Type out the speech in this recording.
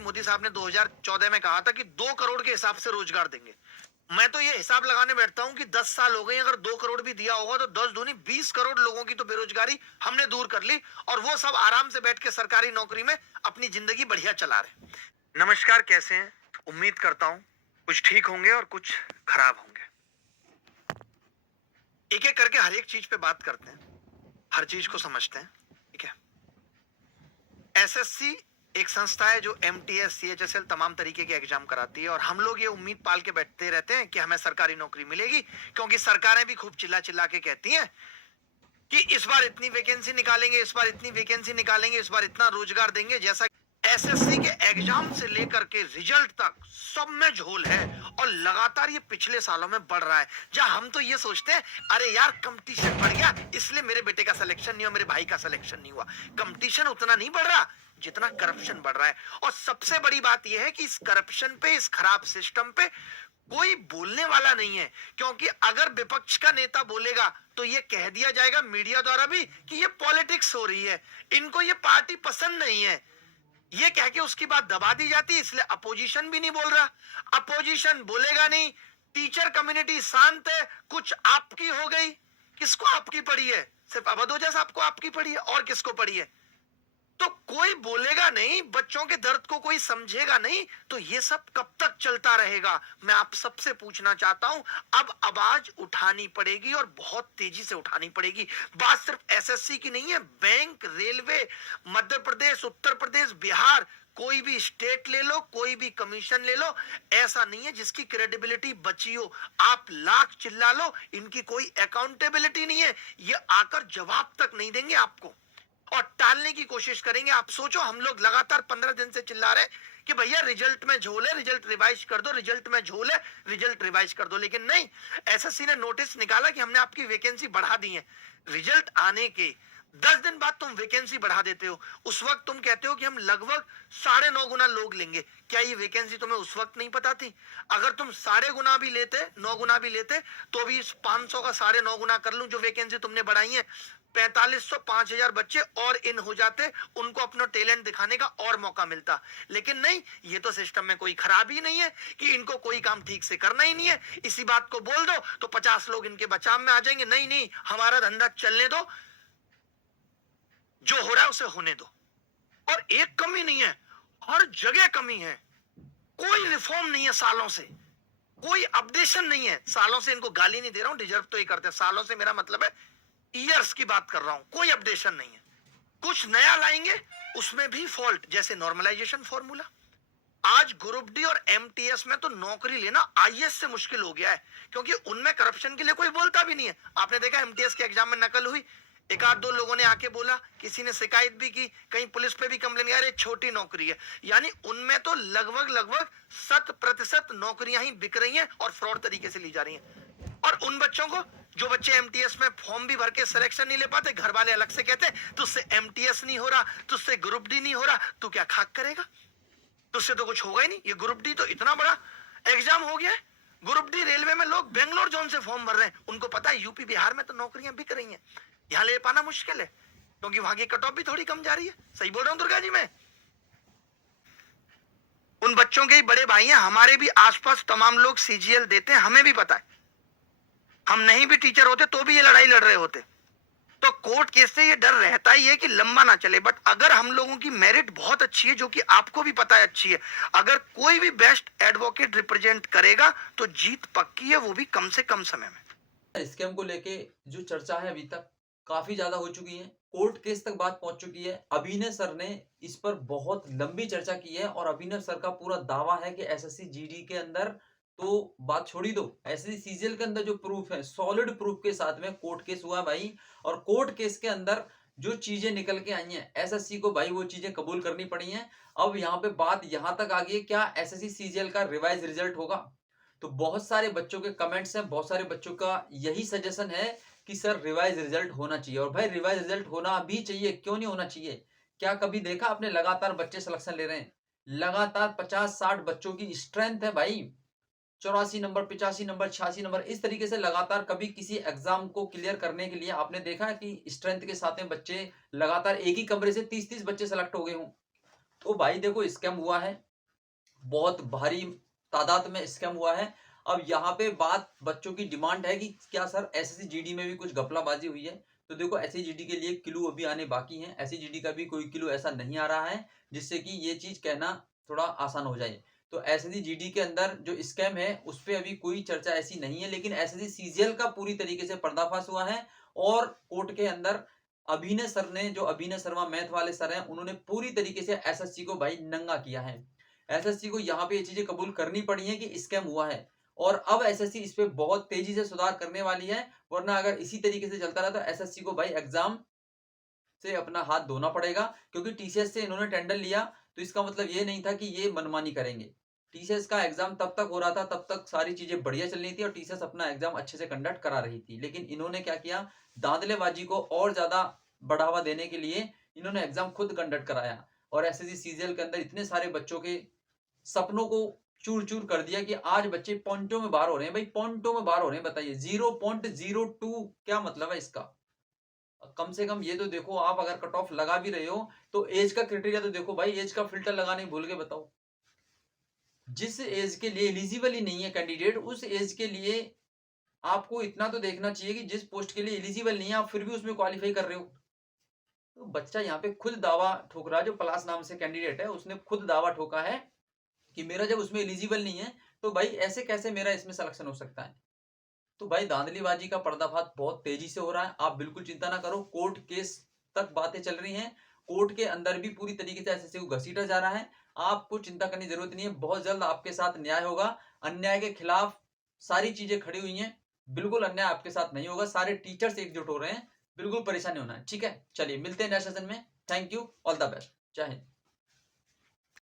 कि मोदी साहब ने 2014 में कहा था कि 2 करोड़ के हिसाब से रोजगार देंगे। मैं तो ये हिसाब लगाने बैठता हूं कि 10 साल हो गए, अगर 2 करोड़ भी दिया होगा तो 10 दूनी 20 करोड़ लोगों की तो बेरोजगारी हमने दूर कर ली, और वो सब आराम से बैठ के सरकारी नौकरी में अपनी जिंदगी बढ़िया चला रहे। नमस्कार, कैसे हैं? उम्मीद करता हूं कुछ ठीक होंगे और कुछ खराब होंगे। एक एक करके हर एक चीज पे बात करते हैं, हर चीज को समझते हैं। ठीक है। एसएससी एक संस्था है जो एमटीएस, सीएचएसएल तमाम तरीके के एग्जाम कराती है, और हम लोग ये उम्मीद पाल के बैठते रहते हैं कि हमें सरकारी नौकरी मिलेगी, क्योंकि सरकारें भी खूब चिल्ला चिल्ला के कहती हैं कि इस बार इतनी वैकेंसी निकालेंगे, इस बार इतनी वैकेंसी निकालेंगे, इस बार इतना रोजगार देंगे। जैसा एसएससी के एग्जाम से लेकर के रिजल्ट तक सब में झोल है, और लगातार ये पिछले सालों में बढ़ रहा है। जहां हम तो ये सोचते हैं अरे यार कंपटीशन बढ़ गया, इसलिए मेरे बेटे का सिलेक्शन नहीं हुआ, मेरे भाई का सिलेक्शन नहीं हुआ। कंपटीशन उतना नहीं बढ़ रहा जितना करप्शन बढ़ रहा है। और सबसे बड़ी बात यह है कि इस करप्शन पे, इस खराब सिस्टम पे कोई बोलने वाला नहीं है, क्योंकि अगर विपक्ष का नेता बोलेगा तो ये कह दिया जाएगा मीडिया द्वारा भी कि ये पॉलिटिक्स हो रही है, इनको ये पार्टी पसंद नहीं है, ये कह के उसकी बात दबा दी जाती है। इसलिए अपोजिशन भी नहीं बोल रहा, अपोजिशन बोलेगा नहीं। टीचर कम्युनिटी शांत है, कुछ आपकी हो गई। किसको आपकी पड़ी है? सिर्फ अवधोजा साहब को आपकी पड़ी है, और किसको पड़ी है? तो कोई बोलेगा नहीं, बच्चों के दर्द को कोई समझेगा नहीं, तो ये सब कब तक चलता रहेगा? मैं आप सबसे पूछना चाहता हूं, अब आवाज उठानी पड़ेगी, और बहुत तेजी से उठानी पड़ेगी। बात सिर्फ एसएससी की नहीं है, बैंक, रेलवे, मध्य प्रदेश, उत्तर प्रदेश, बिहार, कोई भी स्टेट ले लो, कोई भी कमीशन ले लो, ऐसा नहीं है जिसकी क्रेडिबिलिटी बची हो। आप लाख चिल्ला लो, इनकी कोई अकाउंटेबिलिटी नहीं है, ये आकर जवाब तक नहीं देंगे आपको, और टालने की कोशिश करेंगे। आप सोचो, हम लोग लगातार 15 दिन से चिल्ला रहे कि भैया रिजल्ट में झोल है, रिजल्ट रिवाइज कर दो, रिजल्ट में झोल है, रिजल्ट रिवाइज कर दो, लेकिन नहीं। एसएससी ने नोटिस निकाला कि हमने आपकी वैकेंसी बढ़ा दी है। रिजल्ट आने के 10 दिन बाद तुम वैकेंसी बढ़ा देते हो। उस वक्त तुम कहते हो कि हम लगभग 9.5 गुना लोग लेंगे। क्या ये वैकेंसी तुम्हें उस वक्त नहीं पता थी? अगर तुम 9.5 गुना भी लेते, 9 गुना भी लेते, तो भी इस 500 का 9.5 गुना कर लूं जो वैकेंसी तुमने बढ़ाई है, 4500, 5000 बच्चे और इन हो जाते, उनको अपना टैलेंट दिखाने का और मौका मिलता। लेकिन नहीं, ये तो सिस्टम में कोई खराबी नहीं है कि इनको कोई काम ठीक से करना ही नहीं है, इसी बात को बोल दो तो 50 लोग इनके बचाव में आ जाएंगे। नहीं नहीं, हमारा धंधा चलने दो, जो हो रहा है उसे होने दो। और एक कमी नहीं है, हर जगह कमी है। कोई रिफॉर्म नहीं है सालों से, कोई अपडेशन नहीं है सालों से। इनको गाली नहीं दे रहा हूं, डिजर्व तो ही करते हैं। सालों से मेरा मतलब है ईयर्स की बात कर रहा हूं। कोई अपडेशन नहीं है, कुछ नया लाएंगे उसमें भी फॉल्ट, जैसे नॉर्मलाइजेशन फॉर्मूला। आज ग्रुप डी और एमटीएस में तो नौकरी लेना आईएएस से मुश्किल हो गया है, क्योंकि उनमें करप्शन के लिए कोई बोलता भी नहीं है। आपने देखा एमटीएस के एग्जाम में नकल हुई, एक आध दो लोगों ने आके बोला, किसी ने शिकायत भी की, कहीं पुलिस पे भी कंप्लेन किया, अरे छोटी नौकरी है। यानी उनमें तो लगभग लगभग 100% नौकरियां ही बिक रही हैं और फ्रॉड तरीके से ली जा रही हैं। और उन बच्चों को, जो बच्चे एमटीएस में फॉर्म भी भर के सिलेक्शन नहीं ले पाते, घर वाले अलग से कहते हैं तुझसे एमटीएस नहीं हो रहा, तुझसे ग्रुप डी नहीं हो रहा, तू क्या खाक करेगा? तुझसे तो कुछ होगा ही नहीं। ये ग्रुप डी तो इतना बड़ा एग्जाम हो गया है। ग्रुप डी रेलवे में लोग बेंगलोर जोन से फॉर्म भर रहे हैं, उनको पता है यूपी बिहार में तो नौकरियां बिक रही हैं, यहां ले पाना मुश्किल है, क्योंकि वहां की कट ऑफ भी थोड़ी कम जा रही है। सही बोल रहा हूं दुर्गा जी? मैं उन बच्चों के ही बड़े भाई हैं, हमारे भी आसपास तमाम लोग सीजीएल देते हैं, हमें भी पता है। हम नहीं भी टीचर होते तो भी ये लड़ाई लड़ रहे होते। तो कोर्ट केस से ये डर रहता ही है कि लंबा ना चले। बट अगर हम लोगों की मेरिट बहुत अच्छी है, जो कि आपको भी पता है अच्छी है, अगर कोई भी बेस्ट एडवोकेट रिप्रेजेंट करेगा तो जीत पक्की है, वो भी कम से कम समय में। स्कैम को लेके जो चर्चा है अभी तक काफी ज्यादा हो चुकी है, कोर्ट केस तक बात पहुंच चुकी है। अभिनव सर ने इस पर बहुत लंबी चर्चा की है और अभिनव सर का पूरा दावा है कि एसएससी जीडी के अंदर, तो बात छोड़ी दो, एसएससी सीजीएल के अंदर जो प्रूफ है, सॉलिड प्रूफ के साथ में कोर्ट केस हुआ भाई। और कोर्ट केस के अंदर जो चीजें निकल के आई हैं, एसएससी को भाई वो चीजें कबूल करनी पड़ी हैं। अब यहाँ पे बात यहाँ तक आ गई है, क्या एसएससी सीजीएल का रिवाइज रिजल्ट होगा? तो बहुत सारे बच्चों के कमेंट्स हैं, बहुत सारे बच्चों का यही सजेशन है कि सर रिवाइज रिजल्ट होना चाहिए। और भाई रिवाइज रिजल्ट होना भी चाहिए, क्यों नहीं होना चाहिए? क्या कभी देखा आपने लगातार बच्चे सिलेक्शन ले रहे हैं, लगातार 50-60 बच्चों की स्ट्रेंथ है भाई, 84 नंबर, 85 नंबर, 86 नंबर, इस तरीके से लगातार कभी किसी एग्जाम को क्लियर करने के लिए आपने देखा है कि स्ट्रेंथ के साथ में बच्चे लगातार एक ही कमरे से 30-30 बच्चे सेलेक्ट हो गए हों? तो भाई देखो, स्कैम हुआ है, बहुत भारी तादाद में स्कैम हुआ है। अब यहाँ पे बात बच्चों की डिमांड है कि क्या सर एसएससी जीडी में भी कुछ घपलाबाजी हुई है? तो देखो एसएससी जीडी के लिए क्लू अभी आने बाकी हैं। एसएससी जीडी का भी कोई क्लू ऐसा नहीं आ रहा है जिससे कि ये चीज़ कहना थोड़ा आसान हो जाए। तो एसएससी जीडी के अंदर जो स्कैम है उस पे अभी कोई चर्चा ऐसी नहीं है, लेकिन एसएससी सीजीएल का पूरी तरीके से पर्दाफाश हुआ है और कोर्ट के अंदर अभिनय सर ने, जो अभिनय शर्मा मैथ वाले सर हैं, उन्होंने पूरी तरीके से एसएससी को भाई नंगा किया है। एसएससी को यहाँ पे ये चीजें कबूल करनी पड़ी है कि स्कैम हुआ है और अब एसएससी इस पे बहुत तेजी से सुधार करने वाली है, वरना अगर इसी तरीके से चलता रहा तो एसएससी को भाई एग्जाम से अपना हाथ धोना पड़ेगा, क्योंकि टीसीएस से इन्होंने टेंडर लिया तो इसका मतलब ये नहीं था कि ये मनमानी करेंगे। टीसीएस का एग्जाम तब तक हो रहा था, तब तक सारी चीजें बढ़िया चल रही थी और टीसीएस अपना एग्जाम अच्छे से कंडक्ट करा रही थी, लेकिन इन्होंने क्या किया, धांधलेबाजी को और ज्यादा बढ़ावा देने के लिए इन्होंने एग्जाम खुद कंडक्ट कराया और एसएससी सीजीएल के अंदर इतने सारे बच्चों के सपनों को चूर चूर कर दिया कि आज बच्चे पॉइंटों में बाहर हो रहे हैं। भाई पॉइंटों में बाहर हो रहे हैं, बताइए 0.02 क्या मतलब है इसका? कम से कम ये तो देखो, आप अगर कट ऑफ लगा भी रहे हो तो एज का क्राइटेरिया तो देखो भाई, एज का फिल्टर लगाने भूल के बताओ। जिस एज के लिए एलिजिबल ही नहीं है कैंडिडेट, उस एज के लिए आपको इतना तो देखना चाहिए कि जिस पोस्ट के लिए एलिजिबल नहीं है आप फिर भी उसमें क्वालिफाई कर रहे हो। तो बच्चा यहाँ पे खुद दावा ठोक रहा है, जो पलाश नाम से कैंडिडेट है उसने खुद दावा ठोका है कि मेरा जब उसमें एलिजिबल नहीं है तो भाई ऐसे कैसे मेरा इसमें सिलेक्शन हो सकता है। तो भाई धांधलीबाजी का पर्दाफाश बहुत तेजी से हो रहा है, आप बिल्कुल चिंता ना करो। कोर्ट केस तक बातें चल रही हैं, कोर्ट के अंदर भी पूरी तरीके से एसएससी को घसीटा जा रहा है। आपको चिंता करने की जरूरत नहीं है, बहुत जल्द आपके साथ न्याय होगा। अन्याय के खिलाफ सारी चीजें खड़ी हुई हैं, बिल्कुल अन्याय आपके साथ नहीं होगा। सारे टीचर्स एकजुट हो रहे हैं, बिल्कुल परेशान नहीं होना है, ठीक है। चलिए मिलते हैं नेक्स्ट सेशन में। Thank you, all the best, जय हिंद।